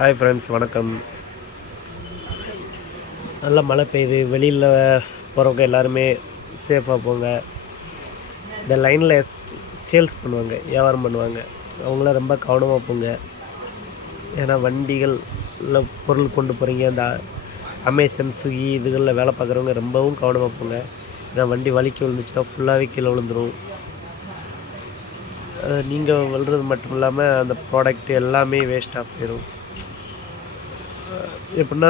Hi friends, வணக்கம். நல்லா மழை பெய்யுது. வெளியில் போகிறவங்க எல்லாருமே சேஃபாக போங்க. இந்த லைனில் சேல்ஸ் பண்ணுவாங்க, வியாபாரம் பண்ணுவாங்க, அவங்களாம் ரொம்ப கவனமாக போங்க. ஏன்னா வண்டிகளில் பொருள் கொண்டு போகிறீங்க, இந்த அமேசான், ஸ்விக்கி இதுகளில் வேலை பார்க்குறவங்க ரொம்பவும் கவனமாக போங்க. ஏன்னா வண்டி வலிக்கு விழுந்துச்சுன்னா ஃபுல்லாகவே கீழே விழுந்துடும். நீங்கள் விழுறது மட்டும் இல்லாமல் அந்த ப்ராடக்ட் எல்லாமே வேஸ்ட்டாக போயிடும். எப்படின்னா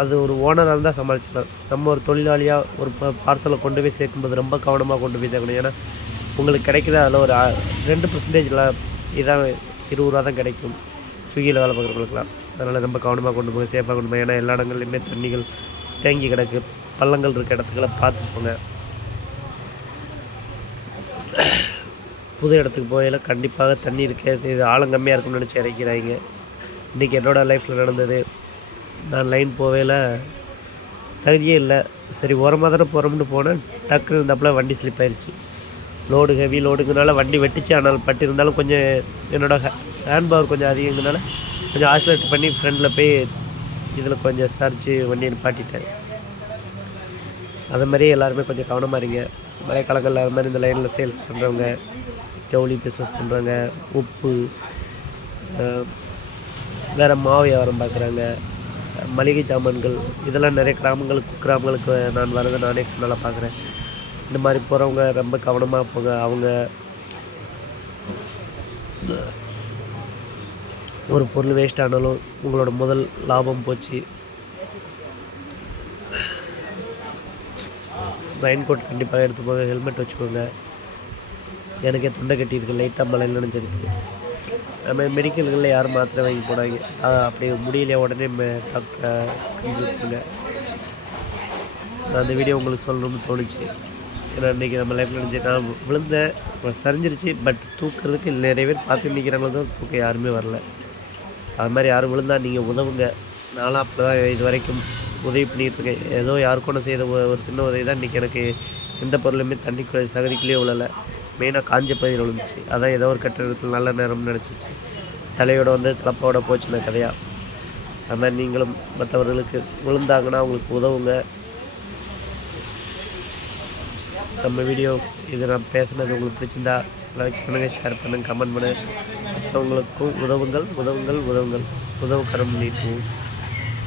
அது ஒரு ஓனராக இருந்தால் சமாளிச்சிடலாம். நம்ம ஒரு தொழிலாளியாக ஒரு பார்சலை கொண்டு போய் சேர்க்கும்போது ரொம்ப கவனமாக கொண்டு போய் சேர்க்கணும். ஏன்னா உங்களுக்கு கிடைக்கிது அதில் ஒரு 2% இதான் 20 ரூபா தான் கிடைக்கும் ஸ்விக்கியில் வேலை பார்க்குறவங்களுக்குலாம். அதனால் ரொம்ப கவனமாக கொண்டு போங்க, சேஃபாக கொண்டு போங்க. ஏன்னா எல்லா இடங்கள்லையுமே தண்ணிகள் தேங்கி கிடக்கு, பள்ளங்கள் இருக்க இடத்துக்கெல்லாம் பார்த்து போங்க. புது இடத்துக்கு போகையில் கண்டிப்பாக தண்ணி இருக்காது, இது ஆழம் கம்மியாக இருக்கும்னு நினச்சி இறக்கிறாங்க. இன்றைக்கி என்னோடய லைஃப்பில் நடந்தது. நான் லைன் போவேல சரியே இல்லை. சரி ஓரமாக தானே போகிறோம்னு போனேன். டக்குன்னு இருந்தாப்புல வண்டி ஸ்லிப் ஆயிடுச்சு. லோடு ஹெவி லோடுங்கிறனால வண்டி வெட்டிச்சு. ஆனால் பட்டு இருந்தாலும் கொஞ்சம் என்னோடய ஹேண்ட் பவர் கொஞ்சம் அதிகங்கிறனால கொஞ்சம் ஆக்சிலேட் பண்ணி ஃப்ரெண்டில் போய் இதில் கொஞ்சம் சரிச்சு வண்டியை நிப்பாட்டிட்டேன். அது மாதிரி எல்லாருமே கொஞ்சம் கவனமாக இருங்க. மழைக்காலங்களில் அது மாதிரி இந்த லைனில் சேல்ஸ் பண்ணுறவங்க, ஜவுளி பிஸ்னஸ் பண்ணுறவங்க, உப்பு, வேறு மாவு வியாபாரம் பார்க்குறாங்க, மளிகை சாமான்கள், இதெல்லாம் நிறைய கிராமங்களுக்கு நான் வரதை நானே நல்லா பார்க்குறேன். இந்த மாதிரி போகிறவங்க ரொம்ப கவனமாக போங்க. அவங்க ஒரு பொருள் வேஸ்ட் ஆனாலும் உங்களோட முதல் லாபம் போச்சு. ரெயின் கோட் கண்டிப்பாக எடுத்து போங்க, ஹெல்மெட் வச்சுக்கோங்க. எனக்கே தொண்டை கட்டியிருக்கு, லைட்டாக மழையில் நினைச்சிருக்கு. நம்ம மெடிக்கல்களில் யாரும் மாத்திரை வாங்கி போடாங்க. அப்படி முடியலையா உடனே டாக்டரை கன்சல்ட் பண்ணுங்க. நான் அந்த வீடியோ உங்களுக்கு சொல்லணும்னு தோணுச்சு. ஏன்னா இன்றைக்கி நம்ம லைஃப்பில் நினச்சி நான் விழுந்தேன், சரிஞ்சிருச்சு. பட் தூக்கிறதுக்கு நிறைய பேர் பார்த்து நிற்கிறாங்களோ தான் தூக்க யாருமே வரல. அது மாதிரி யாரும் விழுந்தால் நீங்கள் உதவுங்க. நானும் அப்போ தான் இது வரைக்கும் உதவி பண்ணிகிட்ருக்கேன். ஏதோ யாருக்கும் செய்த ஒரு சின்ன உதவி தான் இன்றைக்கி எனக்கு எந்த பொருளுமே தண்ணிக்குள்ளே சகதிக்குள்ளேயே விழலை. மெயினாக காஞ்ச பயிர் விழுந்துச்சு. அதான் ஏதோ ஒரு கட்டிடத்தில் நல்ல நேரம்னு நினச்சிச்சு. தலையோட தலைப்போட போச்சுன கதையாக. அது மாதிரி நீங்களும் மற்றவர்களுக்கு விழுந்தாங்கன்னா அவங்களுக்கு உதவுங்க. நம்ம வீடியோ இது நான் பேசுனது உங்களுக்கு பிடிச்சிருந்தா லைக் பண்ணுங்கள், ஷேர் பண்ணுங்கள், கமெண்ட் பண்ணுங்கள். மற்றவங்களுக்கும் உதவுங்கள், உதவுங்கள், உதவுங்கள். உதவுக்கரம் நீட்டுவோம்.